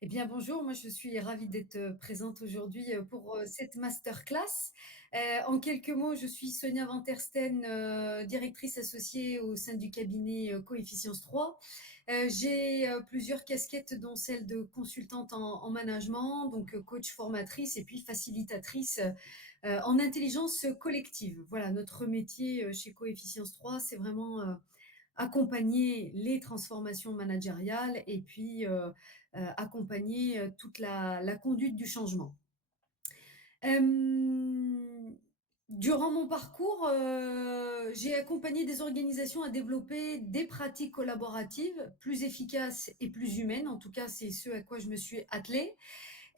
Eh bien, bonjour, moi je suis ravie d'être présente aujourd'hui pour cette masterclass. En quelques mots, je suis Sonia Van Tersten, directrice associée au sein du cabinet Coefficience 3. J'ai plusieurs casquettes, dont celle de consultante en management, donc coach formatrice et puis facilitatrice en intelligence collective. Voilà, notre métier chez Coefficience 3, c'est vraiment accompagner les transformations managériales et puis accompagner toute la conduite du changement. Euh, Durant mon parcours, j'ai accompagné des organisations à développer des pratiques collaboratives plus efficaces et plus humaines. En tout cas, c'est ce à quoi je me suis attelée,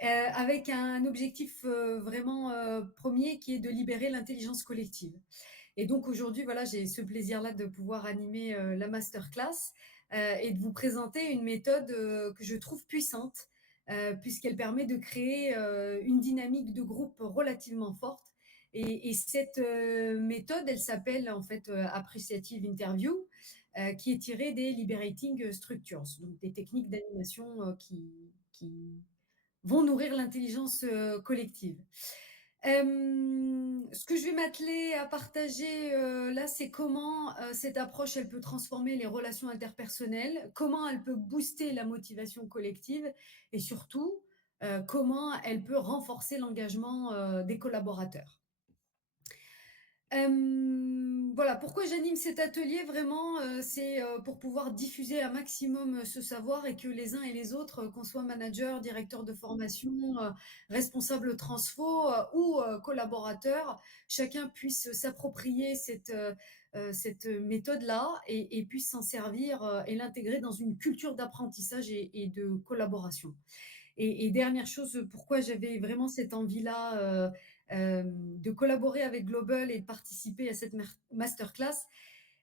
avec un objectif vraiment premier qui est de libérer l'intelligence collective. Et donc aujourd'hui, voilà, j'ai ce plaisir-là de pouvoir animer la masterclass et de vous présenter une méthode que je trouve puissante, puisqu'elle permet de créer une dynamique de groupe relativement forte. Et cette méthode, elle s'appelle en fait Appreciative Interview, qui est tirée des Liberating Structures, donc des techniques d'animation qui vont nourrir l'intelligence collective. Ce que je vais m'atteler à partager là, c'est comment cette approche, elle peut transformer les relations interpersonnelles, comment elle peut booster la motivation collective et surtout, comment elle peut renforcer l'engagement des collaborateurs. Voilà, pourquoi j'anime cet atelier vraiment, c'est pour pouvoir diffuser un maximum ce savoir et que les uns et les autres, qu'on soit manager, directeur de formation, responsable transfo ou collaborateur, chacun puisse s'approprier cette méthode-là et puisse s'en servir et l'intégrer dans une culture d'apprentissage et de collaboration. Et dernière chose, pourquoi j'avais vraiment cette envie-là de collaborer avec Global et de participer à cette masterclass,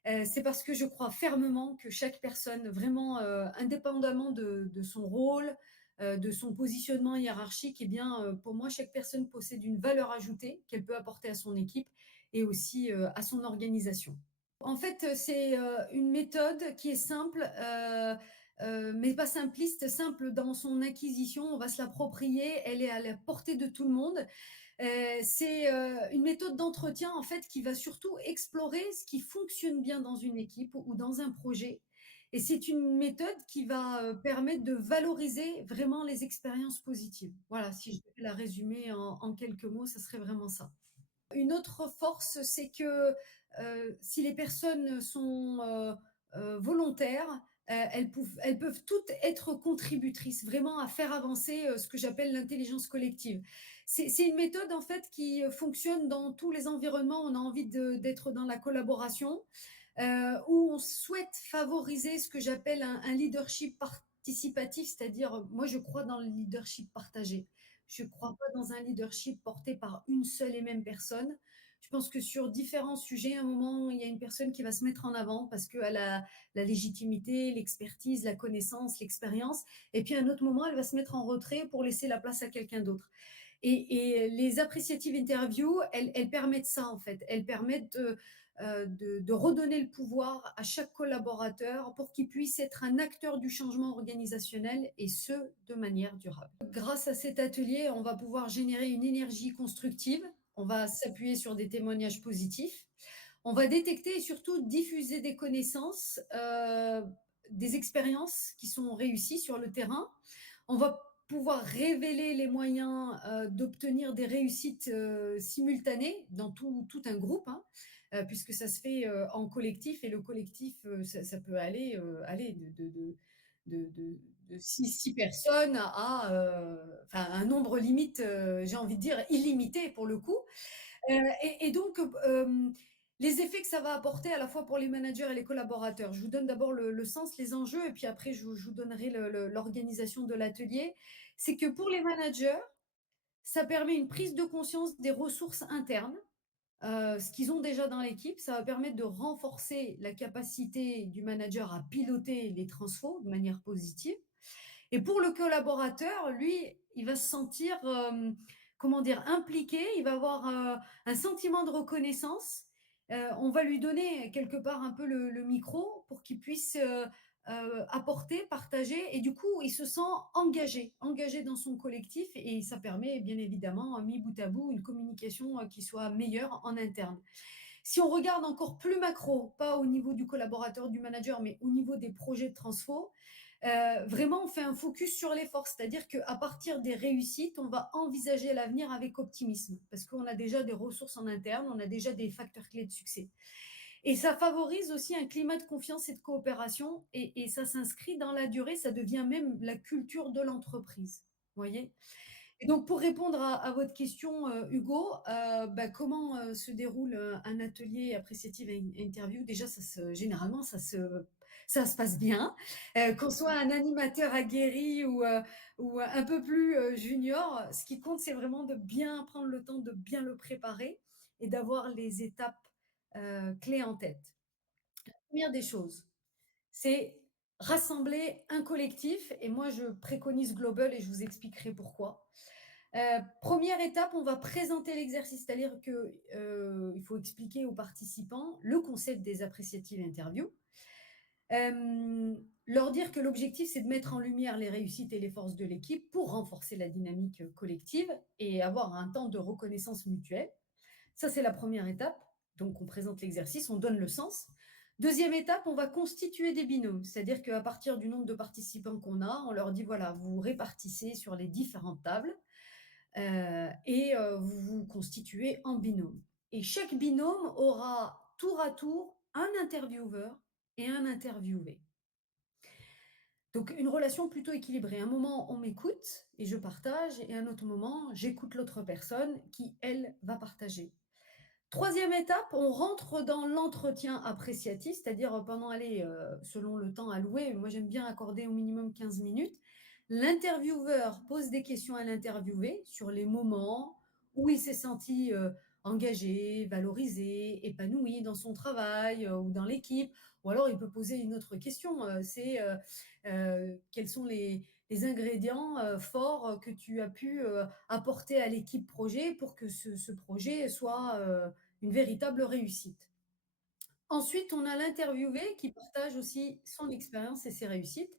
c'est parce que je crois fermement que chaque personne, vraiment indépendamment de son rôle, de son positionnement hiérarchique, eh bien, pour moi, chaque personne possède une valeur ajoutée qu'elle peut apporter à son équipe et aussi à son organisation. En fait, c'est une méthode qui est simple, mais pas simpliste, simple dans son acquisition. On va se l'approprier, elle est à la portée de tout le monde. C'est une méthode d'entretien en fait qui va surtout explorer ce qui fonctionne bien dans une équipe ou dans un projet. Et c'est une méthode qui va permettre de valoriser vraiment les expériences positives. Voilà, si je devais la résumer en quelques mots, ça serait vraiment ça. Une autre force, c'est que si les personnes sont volontaires, elles peuvent toutes être contributrices, vraiment à faire avancer ce que j'appelle l'intelligence collective. C'est une méthode en fait qui fonctionne dans tous les environnements. On a envie d'être dans la collaboration, où on souhaite favoriser ce que j'appelle un leadership participatif, c'est-à-dire, moi je crois dans le leadership partagé. Je ne crois pas dans un leadership porté par une seule et même personne. Je pense que sur différents sujets, à un moment, il y a une personne qui va se mettre en avant parce qu'elle a la légitimité, l'expertise, la connaissance, l'expérience. Et puis à un autre moment, elle va se mettre en retrait pour laisser la place à quelqu'un d'autre. Et les appreciative interviews, elles permettent ça en fait. Elles permettent de redonner le pouvoir à chaque collaborateur pour qu'il puisse être un acteur du changement organisationnel et ce, de manière durable. Grâce à cet atelier, on va pouvoir générer une énergie constructive, on va s'appuyer sur des témoignages positifs, on va détecter et surtout diffuser des connaissances, des expériences qui sont réussies sur le terrain. On va pouvoir révéler les moyens d'obtenir des réussites simultanées dans tout un groupe, hein, puisque ça se fait en collectif et le collectif, ça peut aller de six personnes enfin, un nombre limite, j'ai envie de dire illimité pour le coup. Et donc, les effets que ça va apporter à la fois pour les managers et les collaborateurs. Je vous donne d'abord le sens, les enjeux, et puis après, je vous donnerai l'organisation de l'atelier. C'est que pour les managers, ça permet une prise de conscience des ressources internes, ce qu'ils ont déjà dans l'équipe. Ça va permettre de renforcer la capacité du manager à piloter les transfos de manière positive. Et pour le collaborateur, lui, il va se sentir, comment dire, impliqué, il va avoir un sentiment de reconnaissance. On va lui donner quelque part un peu le micro pour qu'il puisse apporter, partager et du coup, il se sent engagé dans son collectif et ça permet bien évidemment, mis bout à bout, une communication, qui soit meilleure en interne. Si on regarde encore plus macro, pas au niveau du collaborateur, du manager, mais au niveau des projets de transfo, vraiment, on fait un focus sur l'effort. C'est-à-dire qu'à partir des réussites, on va envisager l'avenir avec optimisme parce qu'on a déjà des ressources en interne, on a déjà des facteurs clés de succès. Et ça favorise aussi un climat de confiance et de coopération et ça s'inscrit dans la durée, ça devient même la culture de l'entreprise. Vous voyez? Et donc pour répondre à votre question, Hugo, bah, comment, se déroule, un atelier appréciatif et interview? Déjà généralement ça se passe bien, qu'on soit un animateur aguerri ou un peu plus, junior, ce qui compte, c'est vraiment de bien prendre le temps de bien le préparer et d'avoir les étapes, clés en tête. Première des choses, c'est rassembler un collectif et moi je préconise Global et je vous expliquerai pourquoi. Première étape, on va présenter l'exercice, c'est-à-dire que, il faut expliquer aux participants le concept des appréciatives interviews. Leur dire que l'objectif, c'est de mettre en lumière les réussites et les forces de l'équipe pour renforcer la dynamique, collective et avoir un temps de reconnaissance mutuelle. Ça, c'est la première étape. Donc, on présente l'exercice, on donne le sens. Deuxième étape, on va constituer des binômes, c'est-à-dire qu'à partir du nombre de participants qu'on a, on leur dit, voilà, vous vous répartissez sur les différentes tables et vous vous constituez en binôme. Et chaque binôme aura tour à tour un intervieweur et un interviewé. Donc une relation plutôt équilibrée. Un moment, on m'écoute et je partage, et un autre moment, j'écoute l'autre personne qui, elle, va partager. Troisième étape, on rentre dans l'entretien appréciatif, c'est-à-dire pendant, allez, selon le temps alloué, moi j'aime bien accorder au minimum 15 minutes. L'intervieweur pose des questions à l'interviewé sur les moments où il s'est senti engagé, valorisé, épanoui dans son travail ou dans l'équipe. Ou alors il peut poser une autre question, c'est quels sont les ingrédients forts que tu as pu apporter à l'équipe projet pour que ce projet soit une véritable réussite. Ensuite, on a l'interviewé qui partage aussi son expérience et ses réussites.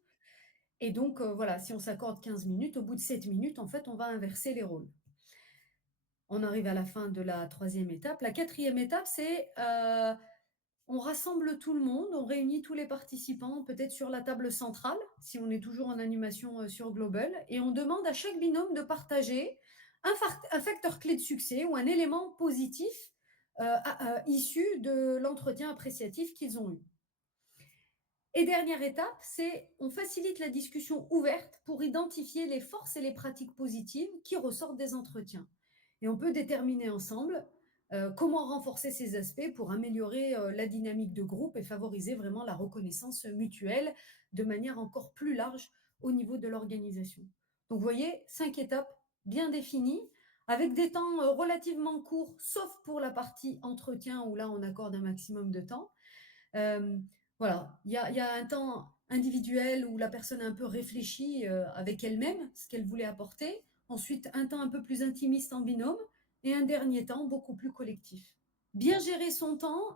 Et donc, voilà, si on s'accorde 15 minutes, au bout de 7 minutes, en fait, on va inverser les rôles. On arrive à la fin de la troisième étape. La quatrième étape, c'est on rassemble tout le monde, on réunit tous les participants, peut-être sur la table centrale, si on est toujours en animation sur Global, et on demande à chaque binôme de partager un facteur clé de succès ou un élément positif issu de l'entretien appréciatif qu'ils ont eu. Et dernière étape, c'est on facilite la discussion ouverte pour identifier les forces et les pratiques positives qui ressortent des entretiens. Et on peut déterminer ensemble comment renforcer ces aspects pour améliorer la dynamique de groupe et favoriser vraiment la reconnaissance mutuelle de manière encore plus large au niveau de l'organisation. Donc vous voyez, 5 étapes bien définies, avec des temps relativement courts, sauf pour la partie entretien où là on accorde un maximum de temps. Euh, voilà, il y a un temps individuel où la personne a un peu réfléchi avec elle-même ce qu'elle voulait apporter. Ensuite, un temps un peu plus intimiste en binôme et un dernier temps beaucoup plus collectif. Bien gérer son temps,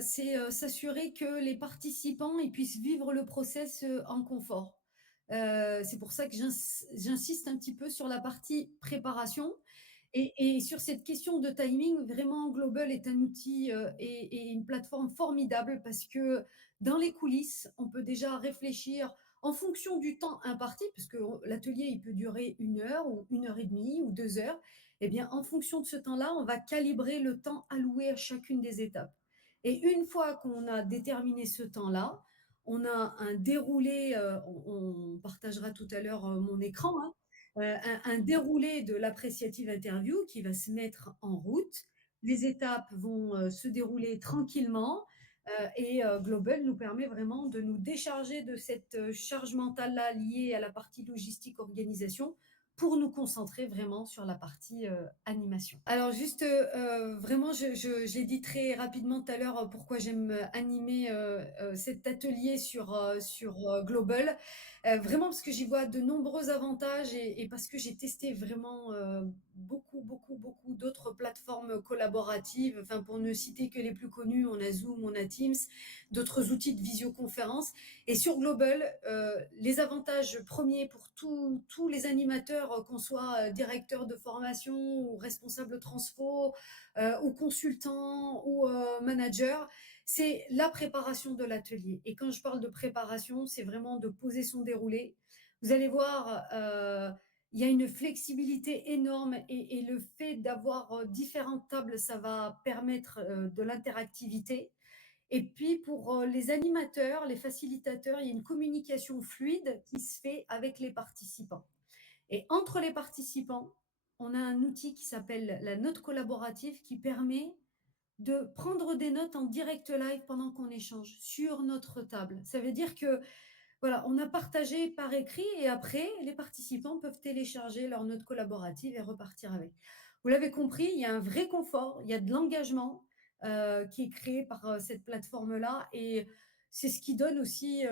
c'est s'assurer que les participants ils puissent vivre le process en confort. C'est pour ça que j'insiste un petit peu sur la partie préparation. Et sur cette question de timing, vraiment, Global est un outil et une plateforme formidable parce que dans les coulisses, on peut déjà réfléchir en fonction du temps imparti, parce que l'atelier, il peut durer 1 heure ou 1 heure et demie ou 2 heures. Eh bien, en fonction de ce temps-là, on va calibrer le temps alloué à chacune des étapes. Et une fois qu'on a déterminé ce temps-là, on a un déroulé, on partagera tout à l'heure mon écran, hein, un déroulé de l'appréciative interview qui va se mettre en route. Les étapes vont se dérouler tranquillement et Global nous permet vraiment de nous décharger de cette charge mentale-là liée à la partie logistique organisation pour nous concentrer vraiment sur la partie, animation. Alors juste, vraiment j'ai dit très rapidement tout à l'heure, pourquoi j'aime, animer, cet atelier sur Global. Vraiment parce que j'y vois de nombreux avantages et parce que j'ai testé vraiment, beaucoup, beaucoup, beaucoup d'autres plateformes collaboratives. Enfin, pour ne citer que les plus connues, on a Zoom, on a Teams, d'autres outils de visioconférence. Et sur Global, les avantages premiers pour tous les animateurs, qu'on soit directeur de formation ou responsable transfo, ou consultant ou manager, c'est la préparation de l'atelier. Et quand je parle de préparation, c'est vraiment de poser son déroulé. Vous allez voir, il y a une flexibilité énorme et le fait d'avoir différentes tables, ça va permettre de l'interactivité. Et puis pour les animateurs, les facilitateurs, il y a une communication fluide qui se fait avec les participants. Et entre les participants, on a un outil qui s'appelle la note collaborative qui permet de prendre des notes en direct live pendant qu'on échange sur notre table. Ça veut dire que voilà, on a partagé par écrit et après, les participants peuvent télécharger leur note collaborative et repartir avec. Vous l'avez compris, il y a un vrai confort, il y a de l'engagement qui est créé par cette plateforme-là et c'est ce qui donne aussi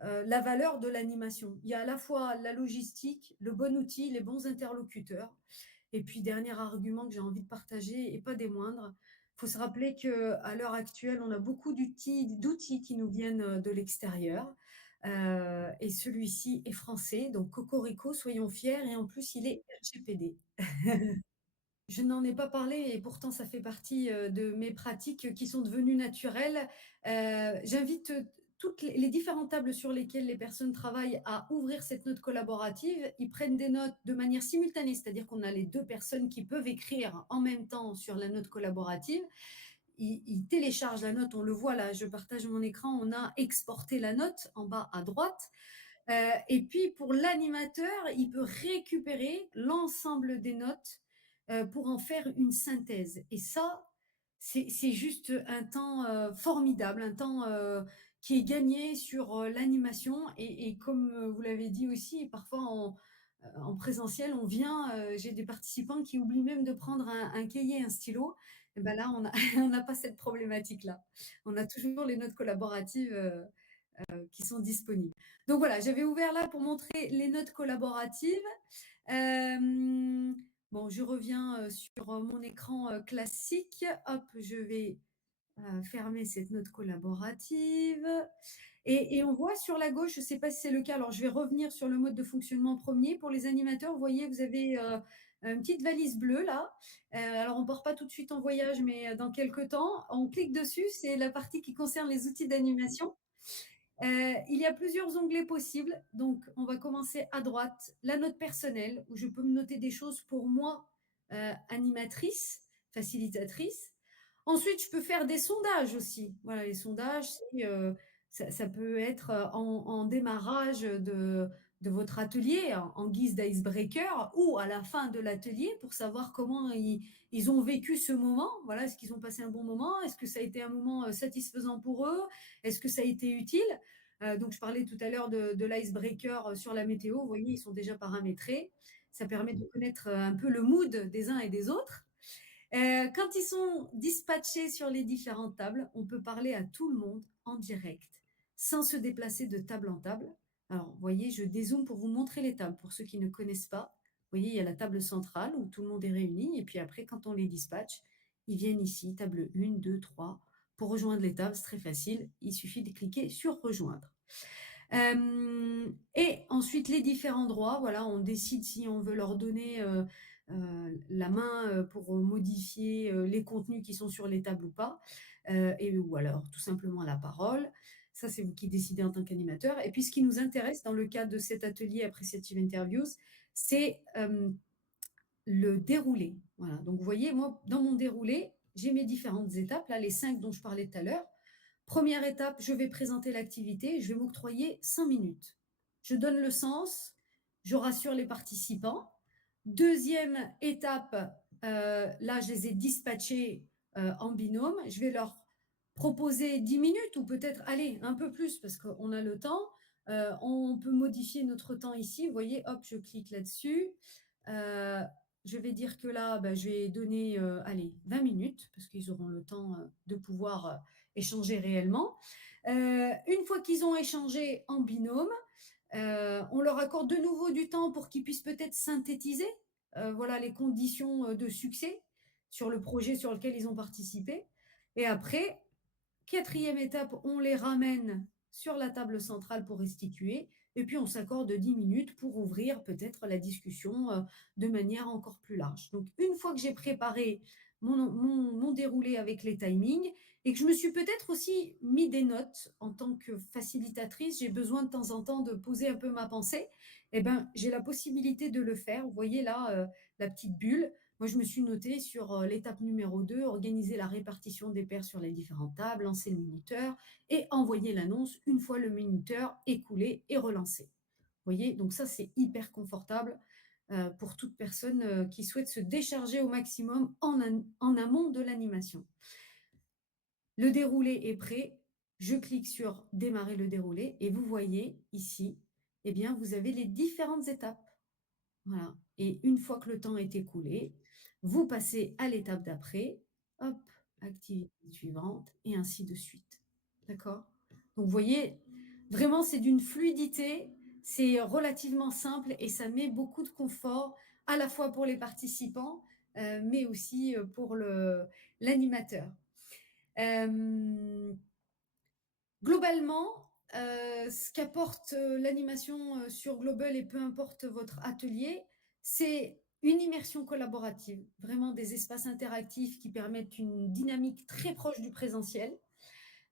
la valeur de l'animation. Il y a à la fois la logistique, le bon outil, les bons interlocuteurs. Et puis, dernier argument que j'ai envie de partager et pas des moindres, il faut se rappeler qu'à l'heure actuelle, on a beaucoup d'outils qui nous viennent de l'extérieur. Et celui-ci est français, donc cocorico, soyons fiers et en plus il est RGPD. Je n'en ai pas parlé et pourtant ça fait partie, de mes pratiques qui sont devenues naturelles. J'invite, toutes les différentes tables sur lesquelles les personnes travaillent à ouvrir cette note collaborative. Ils prennent des notes de manière simultanée, c'est-à-dire qu'on a les 2 personnes qui peuvent écrire en même temps sur la note collaborative. Ils téléchargent la note, on le voit là, je partage mon écran, on a exporté la note en bas à droite. Et puis pour l'animateur, il peut récupérer l'ensemble des notes pour en faire une synthèse. Et ça, c'est juste un temps formidable, un temps qui est gagné sur l'animation. Et comme vous l'avez dit aussi, parfois en présentiel, on vient, j'ai des participants qui oublient même de prendre un cahier, un stylo. Et ben là, on a, on n'a pas cette problématique-là. On a toujours les notes collaboratives qui sont disponibles. Donc voilà, j'avais ouvert là pour montrer les notes collaboratives. Bon, je reviens sur mon écran classique. Hop, je vais fermer cette note collaborative. Et on voit sur la gauche, je ne sais pas si c'est le cas, alors je vais revenir sur le mode de fonctionnement premier. Pour les animateurs, vous voyez, vous avez une petite valise bleue là. Alors on ne part pas tout de suite en voyage, mais dans quelques temps, on clique dessus, c'est la partie qui concerne les outils d'animation. Il y a plusieurs onglets possibles. Donc, on va commencer à droite, la note personnelle, où je peux me noter des choses pour moi, animatrice, facilitatrice. Ensuite, je peux faire des sondages aussi. Voilà, les sondages, ça peut être en démarrage de votre atelier, en guise d'icebreaker, ou à la fin de l'atelier pour savoir comment ils ont vécu ce moment. Voilà, est-ce qu'ils ont passé un bon moment? Est-ce que ça a été un moment satisfaisant pour eux? Est-ce que ça a été utile? Donc, je parlais tout à l'heure de l'icebreaker sur la météo. Vous voyez, ils sont déjà paramétrés. Ça permet de connaître un peu le mood des uns et des autres. Quand ils sont dispatchés sur les différentes tables, on peut parler à tout le monde en direct, sans se déplacer de table en table. Alors, vous voyez, je dézoome pour vous montrer les tables. Pour ceux qui ne connaissent pas, vous voyez, il y a la table centrale où tout le monde est réuni. Et puis après, quand on les dispatche, ils viennent ici, table 1, 2, 3. Pour rejoindre les tables, c'est très facile. Il suffit de cliquer sur rejoindre. Et ensuite, les différents droits, voilà, on décide si on veut leur donner la main pour modifier les contenus qui sont sur les tables ou pas, ou alors tout simplement la parole. Ça, c'est vous qui décidez en tant qu'animateur. Et puis, ce qui nous intéresse dans le cadre de cet atelier Appreciative Interviews, c'est le déroulé. Voilà. Donc, vous voyez, moi, dans mon déroulé, j'ai mes différentes étapes, là, les 5 dont je parlais tout à l'heure. Première étape, je vais présenter l'activité, je vais m'octroyer 5 minutes. Je donne le sens, je rassure les participants. Deuxième étape, là, je les ai dispatchés en binôme. Je vais leur proposer 10 minutes ou peut-être, allez, un peu plus parce qu'on a le temps. On peut modifier notre temps ici. Vous voyez, hop, je clique là-dessus. Heu, je vais dire que là, bah, je vais donner, allez 20 minutes parce qu'ils auront le temps, de pouvoir, échanger réellement. Une fois qu'ils ont échangé en binôme, on leur accorde de nouveau du temps pour qu'ils puissent peut-être synthétiser, voilà les conditions, de succès sur le projet sur lequel ils ont participé et après, quatrième étape, on les ramène sur la table centrale pour restituer et puis on s'accorde 10 minutes pour ouvrir peut-être la discussion, de manière encore plus large. Donc une fois que j'ai préparé mon déroulé avec les timings et que je me suis peut-être aussi mis des notes en tant que facilitatrice, j'ai besoin de temps en temps de poser un peu ma pensée et ben, j'ai la possibilité de le faire. Vous voyez là, la petite bulle. Moi, je me suis notée sur l'étape numéro 2, organiser la répartition des paires sur les différentes tables, lancer le minuteur et envoyer l'annonce une fois le minuteur écoulé et relancé. Vous voyez, donc ça, c'est hyper confortable pour toute personne qui souhaite se décharger au maximum en amont de l'animation. Le déroulé est prêt. Je clique sur démarrer le déroulé et vous voyez ici, eh bien, vous avez les différentes étapes. Voilà et une fois que le temps est écoulé, vous passez à l'étape d'après, hop, activité suivante et ainsi de suite. D'accord? Donc vous voyez, vraiment c'est d'une fluidité, c'est relativement simple et ça met beaucoup de confort à la fois pour les participants, mais aussi, pour le l'animateur. Hem Globalement, ce qu'apporte, l'animation, sur Global et peu importe votre atelier, c'est une immersion collaborative, vraiment des espaces interactifs qui permettent une dynamique très proche du présentiel.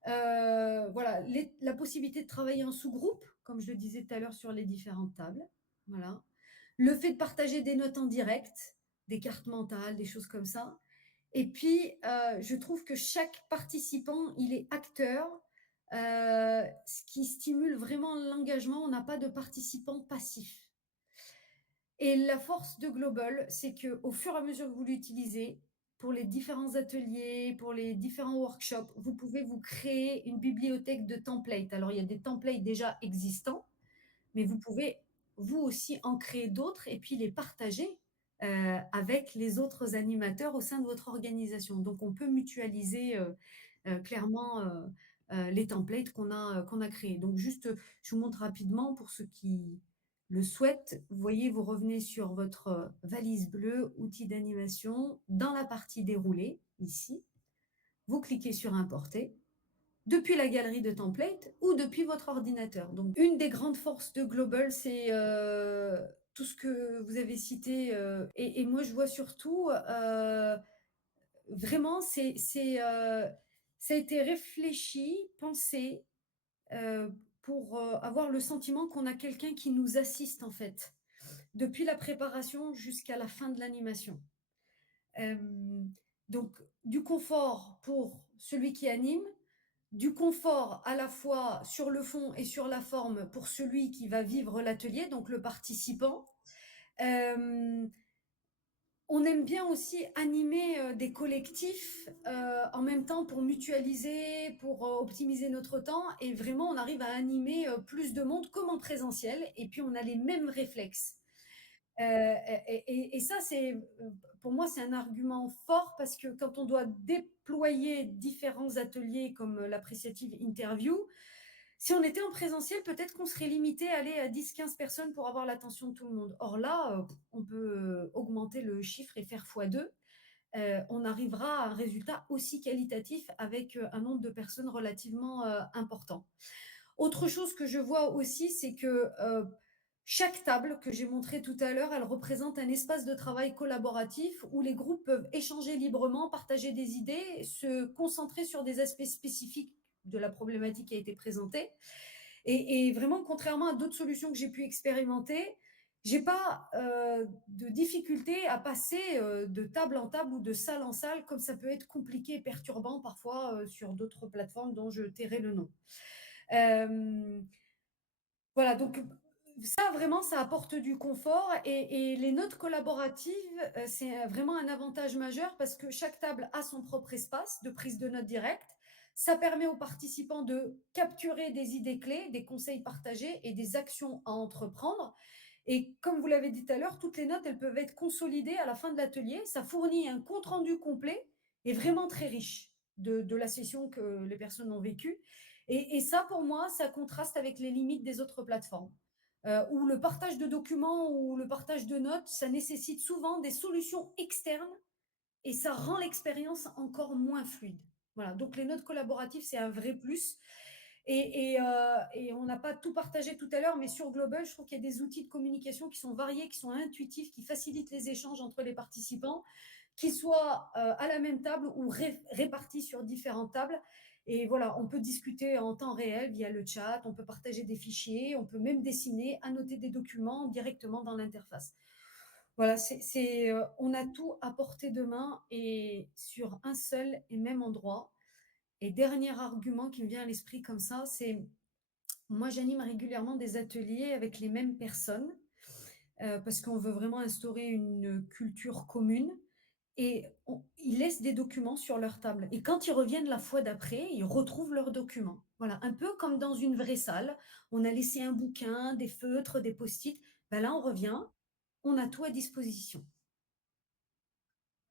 Voilà, la possibilité de travailler en sous-groupe, comme je le disais tout à l'heure sur les différentes tables, voilà. Le fait de partager des notes en direct, des cartes mentales, des choses comme ça et puis, je trouve que chaque participant, il est acteur, ce qui stimule vraiment l'engagement. On n'a pas de participants passifs et la force de Global, c'est qu'au fur et à mesure que vous l'utilisez, pour les différents ateliers, pour les différents workshops, vous pouvez vous créer une bibliothèque de templates. Alors, il y a des templates déjà existants mais vous pouvez vous aussi en créer d'autres et puis les partager, avec les autres animateurs au sein de votre organisation. Donc on peut mutualiser, clairement, les templates qu'on a créés. Donc juste, je vous montre rapidement pour ceux qui le souhaitent. Vous voyez, vous revenez sur votre, valise bleue, outils d'animation, dans la partie déroulée, ici. Vous cliquez sur importer depuis la galerie de templates ou depuis votre ordinateur. Donc, une des grandes forces de Global, c'est tout ce que vous avez cité. Et moi, je vois surtout, vraiment, ça a été réfléchi, pensé pour avoir le sentiment qu'on a quelqu'un qui nous assiste, en fait, depuis la préparation jusqu'à la fin de l'animation. Euh, donc, du confort pour celui qui anime, du confort à la fois sur le fond et sur la forme pour celui qui va vivre l'atelier, donc le participant. Euh, on aime bien aussi animer des collectifs en même temps pour mutualiser, pour optimiser notre temps et vraiment on arrive à animer plus de monde comme en présentiel et puis on a les mêmes réflexes. Et ça, pour moi, c'est un argument fort parce que quand on doit déployer différents ateliers comme l'appréciative interview, si on était en présentiel, peut-être qu'on serait limité à aller à 10-15 personnes pour avoir l'attention de tout le monde. Or là, on peut augmenter le chiffre et faire x2. On arrivera à un résultat aussi qualitatif avec un nombre de personnes relativement important. Autre chose que je vois aussi, c'est que chaque table que j'ai montrée tout à l'heure, elle représente un espace de travail collaboratif où les groupes peuvent échanger librement, partager des idées, se concentrer sur des aspects spécifiques de la problématique qui a été présentée. Et vraiment, contrairement à d'autres solutions que j'ai pu expérimenter, j'ai pas de difficulté à passer de table en table ou de salle en salle, comme ça peut être compliqué et perturbant parfois sur d'autres plateformes dont je tairai le nom. Euh, voilà, donc ça vraiment, ça apporte du confort et les notes collaboratives, c'est vraiment un avantage majeur parce que chaque table a son propre espace de prise de notes directe. Ça permet aux participants de capturer des idées clés, des conseils partagés et des actions à entreprendre. Et comme vous l'avez dit tout à l'heure, toutes les notes, elles peuvent être consolidées à la fin de l'atelier. Ça fournit un compte-rendu complet et vraiment très riche de la session que les personnes ont vécue. Et ça, pour moi, ça contraste avec les limites des autres plateformes, où le partage de documents ou le partage de notes, ça nécessite souvent des solutions externes et ça rend l'expérience encore moins fluide. Voilà, donc les notes collaboratives, c'est un vrai plus. Et on n'a pas tout partagé tout à l'heure, mais sur Global, je trouve qu'il y a des outils de communication qui sont variés, qui sont intuitifs, qui facilitent les échanges entre les participants, qu'ils soient à la même table ou répartis sur différentes tables. Et voilà, on peut discuter en temps réel via le chat, on peut partager des fichiers, on peut même dessiner, annoter des documents directement dans l'interface. Voilà, on a tout à portée de main et sur un seul et même endroit. Et dernier argument qui me vient à l'esprit comme ça, c'est moi j'anime régulièrement des ateliers avec les mêmes personnes parce qu'on veut vraiment instaurer une culture commune et ils laissent des documents sur leur table. Et quand ils reviennent la fois d'après, ils retrouvent leurs documents. Voilà, un peu comme dans une vraie salle. On a laissé un bouquin, des feutres, des post-it. Ben là, on revient, on a tout à disposition.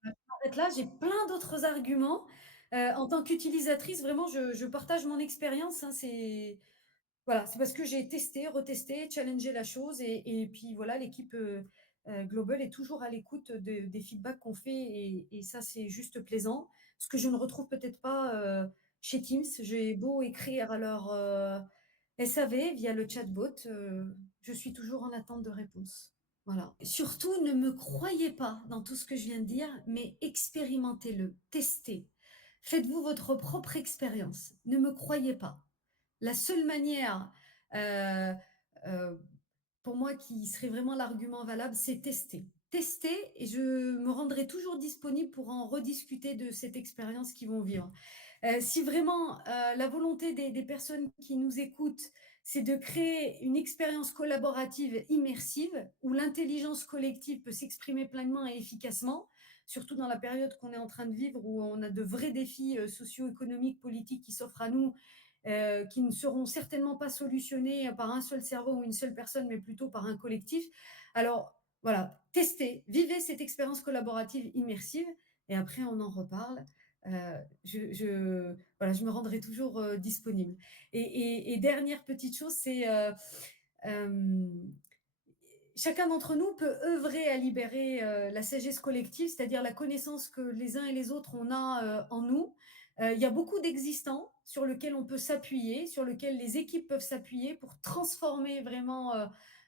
En fait, là, j'ai plein d'autres arguments. En tant qu'utilisatrice, vraiment, je partage mon expérience, hein. Voilà, c'est parce que j'ai testé, retesté, challengé la chose et puis voilà, l'équipe, Global est toujours à l'écoute des feedbacks qu'on fait et ça, c'est juste plaisant. Ce que je ne retrouve peut-être pas, chez Teams. J'ai beau écrire à leur, SAV via le chatbot, je suis toujours en attente de réponse. Voilà. Surtout, ne me croyez pas dans tout ce que je viens de dire, mais expérimentez-le, testez. Faites-vous votre propre expérience. Ne me croyez pas. La seule manière, heu heu, pour moi qui serait vraiment l'argument valable, c'est tester. Tester et je me rendrai toujours disponible pour en rediscuter de cette expérience qu'ils vont vivre. Si vraiment, la volonté des personnes qui nous écoutent, c'est de créer une expérience collaborative immersive, où l'intelligence collective peut s'exprimer pleinement et efficacement, surtout dans la période qu'on est en train de vivre, où on a de vrais défis, socio-économiques, politiques qui s'offrent à nous, qui ne seront certainement pas solutionnés par un seul cerveau ou une seule personne, mais plutôt par un collectif. Alors voilà, testez, vivez cette expérience collaborative immersive et après on en reparle. Voilà, je me rendrai toujours disponible. Et dernière petite chose, c'est euh, chacun d'entre nous peut œuvrer à libérer la sagesse collective, c'est-à-dire la connaissance que les uns et les autres on a en nous. Il y a beaucoup d'existants sur lesquels on peut s'appuyer, sur lesquels les équipes peuvent s'appuyer pour transformer vraiment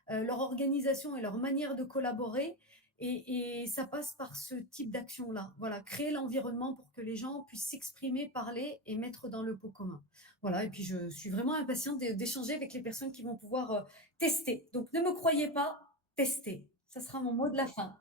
leur organisation et leur manière de collaborer. Et ça passe par ce type d'action-là. Voilà, créer l'environnement pour que les gens puissent s'exprimer, parler et mettre dans le pot commun. Voilà, et puis je suis vraiment impatiente d'échanger avec les personnes qui vont pouvoir tester. Donc ne me croyez pas, tester. Ça sera mon mot de la fin.